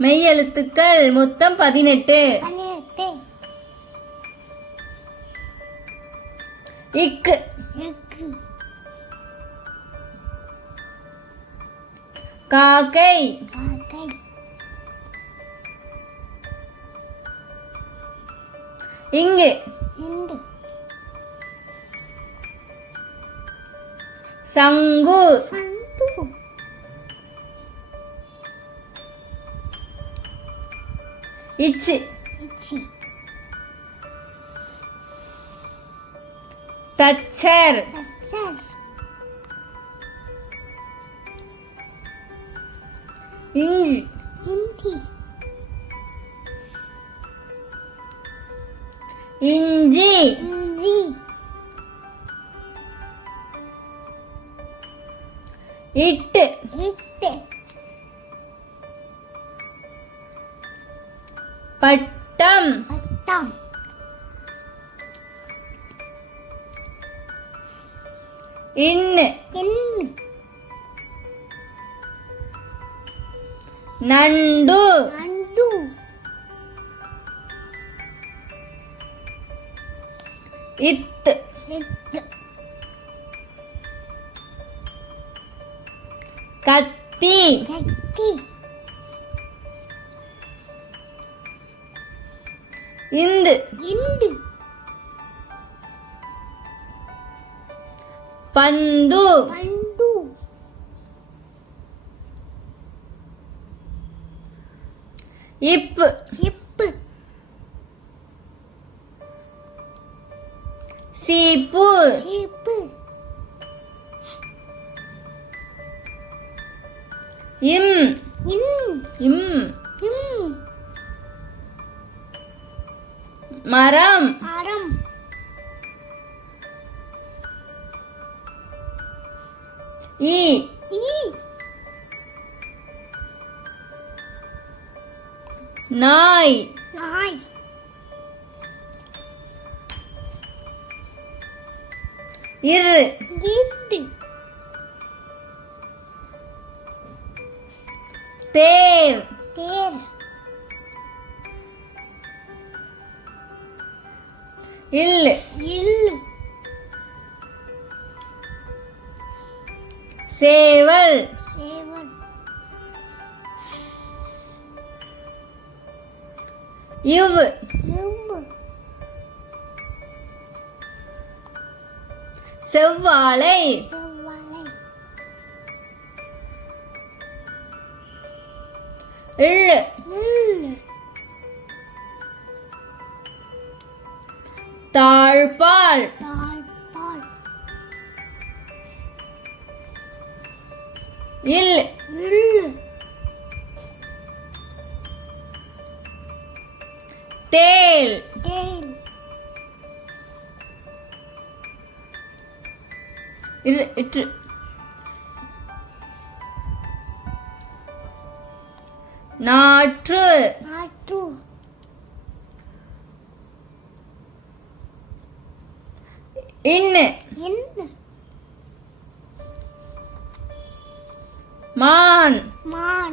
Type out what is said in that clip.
மெய் எழுத்துக்கள் மொத்தம் பதினெட்டு. இக்கு. காக்கை. இங்கு. இண்டு சங்கு. 1タッチェルイン。ジインジ。イッって。行って പട്ടം. പട്ടം. ഇന്ന്. ഇന്ന്. നണ്ടു. നണ്ടു. ഇത്ത് ഇത്ത് കത്തി. കത്തി. இந்து. இண்டு பந்து. பண்டு இப்பு. இப்பு. சீப்பு. சீப்பு. இம். இன் இம். மரம். ஈ. நாய். நாய். இரு. தேர். தேர். இல்லு. இல்லு. சேவல். சேவல். இவ் செவ்வாழை. இழு தாழ்பால் இல். தேல். இற்று. நாற்று. நாற்று. இன்னு. மான். மான்.